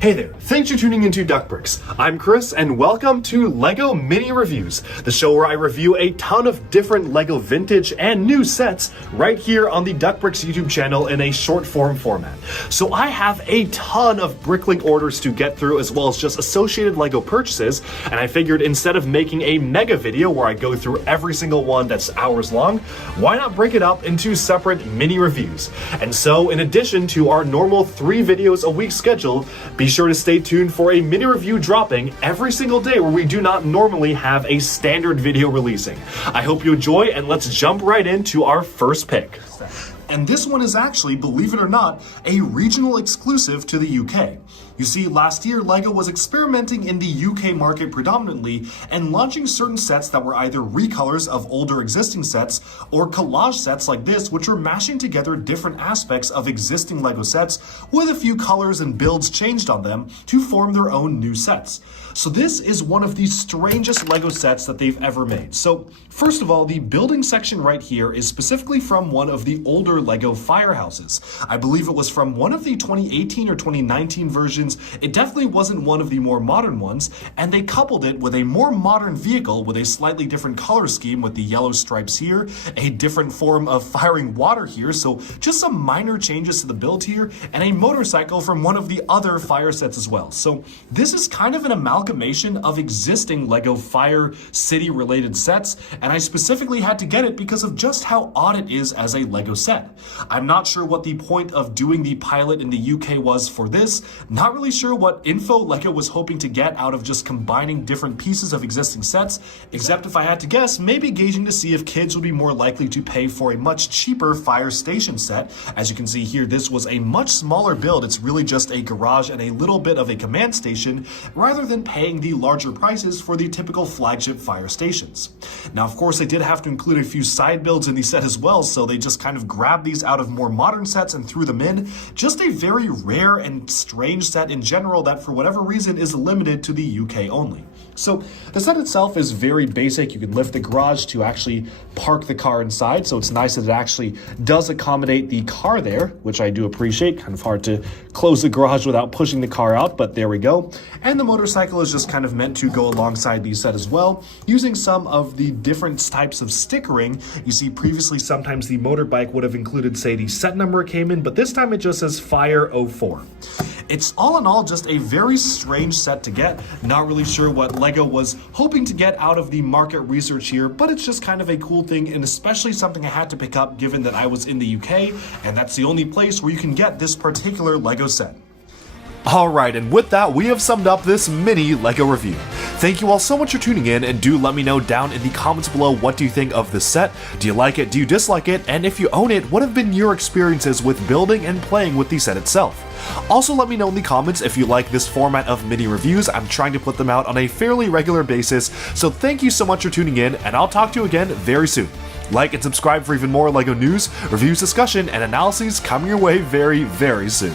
Hey there, thanks for tuning into Duckbricks. I'm Chris and welcome to LEGO Mini Reviews, the show where I review a ton of different LEGO vintage and new sets right here on the Duckbricks YouTube channel in a short form format. So I have a ton of Bricklink orders to get through as well as just associated LEGO purchases, and I figured instead of making a mega video where I go through every single one that's hours long, why not break it up into separate mini reviews? And so in addition to our normal 3 videos a week schedule, be sure to stay tuned for a mini review dropping every single day where we do not normally have a standard video releasing. I hope you enjoy, and let's jump right into our first pick. And this one is actually, believe it or not, a regional exclusive to the UK. You see, last year LEGO was experimenting in the UK market predominantly and launching certain sets that were either recolors of older existing sets or collage sets like this, which were mashing together different aspects of existing LEGO sets with a few colors and builds changed on them to form their own new sets. So this is one of the strangest LEGO sets that they've ever made. So first of all, the building section right here is specifically from one of the older LEGO firehouses. I believe it was from one of the 2018 or 2019 versions. It definitely wasn't one of the more modern ones, and they coupled it with a more modern vehicle with a slightly different color scheme with the yellow stripes here, a different form of firing water here, so just some minor changes to the build here, and a motorcycle from one of the other fire sets as well. So this is kind of an amalgamation of existing LEGO Fire City related sets, and I specifically had to get it because of just how odd it is as a LEGO set. I'm not sure what the point of doing the pilot in the UK was for this, not really sure what info LEGO was hoping to get out of just combining different pieces of existing sets, except if I had to guess, maybe gauging to see if kids would be more likely to pay for a much cheaper fire station set. As you can see here, this was a much smaller build. It's really just a garage and a little bit of a command station, rather than paying the larger prices for the typical flagship fire stations. Now, of course, they did have to include a few side builds in the set as well, so they just kind of grabbed these out of more modern sets and threw them in. Just a very rare and strange set in general that for whatever reason is limited to the UK only. So the set itself is very basic. You can lift the garage to actually park the car inside, so it's nice that it actually does accommodate the car there, which I do appreciate. Kind of hard to close the garage without pushing the car out, but there we go. And the motorcycle is just kind of meant to go alongside the set as well, using some of the different types of stickering. You see, previously sometimes the motorbike would have included, say, the set number it came in, but this time it just says Fire 04. It's all in all just a very strange set to get. Not really sure what LEGO was hoping to get out of the market research here, but it's just kind of a cool thing, and especially something I had to pick up given that I was in the UK, and that's the only place where you can get this particular LEGO set. Alright, and with that, we have summed up this mini LEGO review. Thank you all so much for tuning in, and do let me know down in the comments below what do you think of this set. Do you like it? Do you dislike it? And if you own it, what have been your experiences with building and playing with the set itself? Also, let me know in the comments if you like this format of mini reviews. I'm trying to put them out on a fairly regular basis, so thank you so much for tuning in, and I'll talk to you again very soon. Like and subscribe for even more LEGO news, reviews, discussion, and analyses coming your way very, very soon.